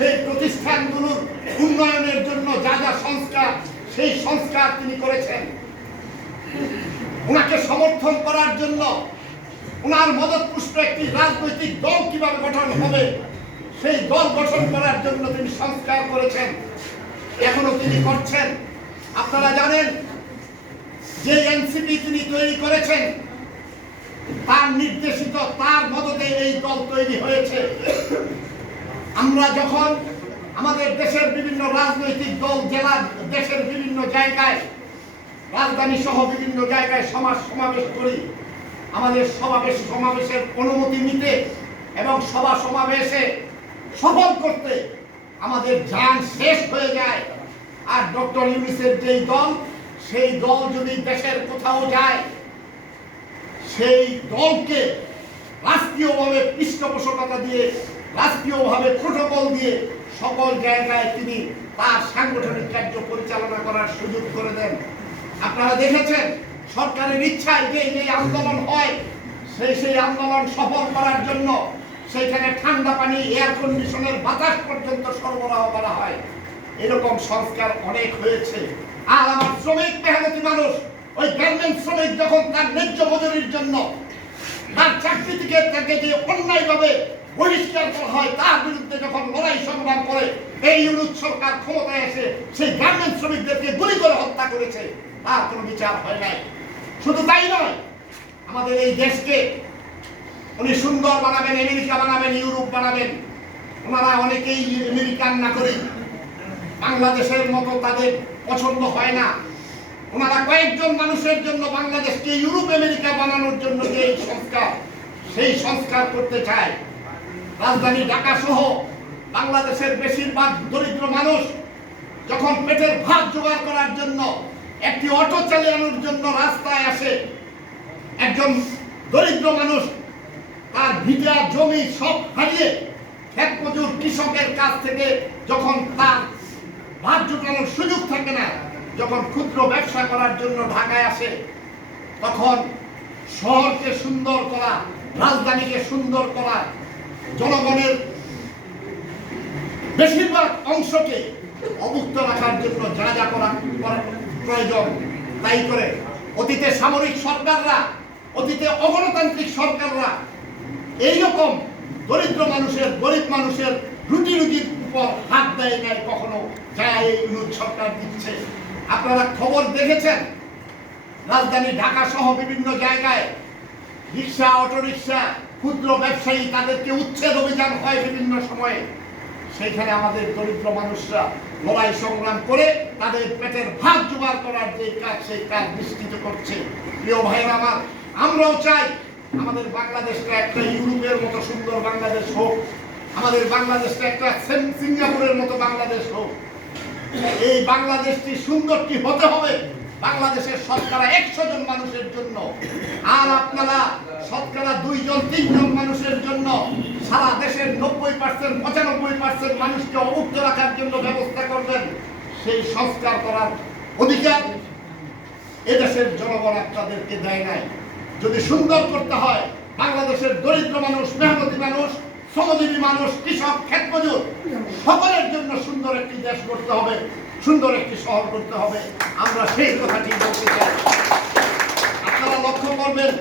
সেই প্রতিষ্ঠানগুলোর উন্নয়নের জন্য যা যা সংস্কার, সেই সংস্কার তিনি করেছেন। ওনাকে সমর্থন করার জন্য ওনার মদত পুষ্ট একটি রাজনৈতিক দল কীভাবে গঠন হবে, সেই দল গঠন করার জন্য তিনি সংস্কার করেছেন। এখনও তিনি করছেন। আপনারা জানেন, যে এনসিপি তিনি তৈরি করেছেন, তার নির্দেশিত, তার মদতে এই দল তৈরি হয়েছে। আমরা যখন আমাদের দেশের বিভিন্ন রাজনৈতিক দল, জেলা, দেশের বিভিন্ন জায়গায়, রাজধানী সহ বিভিন্ন জায়গায় সমাজ সমাবেশ করি, আমাদের সমাবেশ, সমাবেশের অনুমতি নিতে এবং সভা সমাবেশে সফল করতে আমাদের যান শেষ হয়ে যায়। আর ডক্টর ইউনিসের যেই দল, সেই দল যদি দেশের কোথাও যায়, সেই দলকে রাষ্ট্রীয়ভাবে পৃষ্ঠপোষকতা দিয়ে রাষ্ট্রীয়ভাবে প্রোটোকল দিয়ে সকল জায়গায় তিনি তার সাংগঠনিক কার্য পরিচালনা করার সুযোগ করে দেন। আপনারা দেখেছেন, সরকারের ইচ্ছায় যে যে আন্দোলন হয় সেই সেই আন্দোলন সফল করার জন্য সেইখানে ঠান্ডা পানি এয়ার কন্ডিশনের বাতাস পর্যন্ত সরবরাহ করা হয়। এরকম সংস্কার অনেক হয়েছে। আর আমার শ্রমিক মেহনতি মানুষ, ওই গার্মেন্ট শ্রমিক যখন তার ন্যায্য মজুরির জন্য তার চাকরি থেকে তাকে যে অন্যায়ভাবে বহিষ্কার করা হয়, তার বিরুদ্ধে যখন লড়াই সংগ্রাম করে, এই ইউনুস সরকার ক্ষমতায় এসে সেই গার্মেন্ট শ্রমিকদেরকে গুলি করে হত্যা করেছে। তার কোনো বিচার হয় নাই। শুধু তাই নয়, আমাদের এই দেশকে উনি সুন্দর বানাবেন, আমেরিকা বানাবেন, ইউরোপ বানাবেন। ওনারা অনেকেই আমেরিকান নাগরিক। বাংলাদেশের মতো তাদের পছন্দ হয় না। ওনারা কয়েকজন মানুষের জন্য বাংলাদেশকে ইউরোপ, আমেরিকা বানানোর জন্য যে সংস্কার, সেই সংস্কার করতে চায়। রাজধানী ঢাকা সহ বাংলাদেশের বেশিরভাগ দরিদ্র মানুষ যখন পেটের ভাত জোগাড় করার জন্য একটি অটো চালানোর জন্য রাস্তায় আসে, একজন দরিদ্র মানুষ তার ভিটা, জমি সব হারিয়ে ক্ষেত মজুর কৃষকের কাছ থেকে যখন তার ভাত জোটানোর সুযোগ থাকে না, যখন ক্ষুদ্র ব্যবসা করার জন্য ঢাকায় আসে, তখন শহরকে সুন্দর করা, রাজধানীকে সুন্দর করা জনগণের বেশিরভাগ অংশকে অভুক্ত রাখার জন্য যা যা করা প্রয়োজন, তাই করে অতীতে সামরিক সরকাররা, অতীতে অগণতান্ত্রিক সরকাররা এইরকম দরিদ্র মানুষের, গরিব মানুষের রুটি রুটির উপর হাত দেয় নাই, কখনো যা এই ইউনুস সরকার দিচ্ছে। আপনারা খবর দেখেছেন? রাজধানী ঢাকা সহ বিভিন্ন জায়গায় রিক্সা, অটোরিক্সা ক্ষুদ্র ব্যবসায়ী তাদেরকে উচ্ছেদ অভিযান হয় বিভিন্ন সময়ে। সেইখানে আমাদের দরিদ্র মানুষরা লড়াই সংগ্রাম করে তাদের পেটের ভাত জোগাড় করার যে কাজ, সেই কাজ নিশ্চিত করছে। প্রিয় ভাইয়েরা আমার, আমরাও চাই আমাদের বাংলাদেশটা একটা ইউরোপের মতো সুন্দর বাংলাদেশ হোক। আমাদের বাংলাদেশটা একটা সিঙ্গাপুরের মতো বাংলাদেশ হোক। এই বাংলাদেশটি সুন্দরটি হতে হবে? বাংলাদেশের সরকার একশো জন মানুষের জন্য। আর আপনারা শতকরা দুইজন, তিনজন মানুষের জন্য সারা দেশের নব্বই পার্সেন্ট, পঁচানব্বই পার্সেন্ট মানুষকে অমুক্ত রাখার জন্য ব্যবস্থা করবেন, সেই সংস্কার করার অধিকার এদেশের জনগণ আপনাদেরকে দেয় নাই। যদি সুন্দর করতে হয়, বাংলাদেশের দরিদ্র মানুষ, মেহনতি মানুষ, শ্রমজীবী মানুষ, কৃষক ক্ষেত মজুর সকলের জন্য সুন্দর একটি দেশ করতে হবে, সুন্দর একটি শহর করতে হবে। আমরা সেই কথাটি বলতে চাই। আপনারা লক্ষ্য করবেন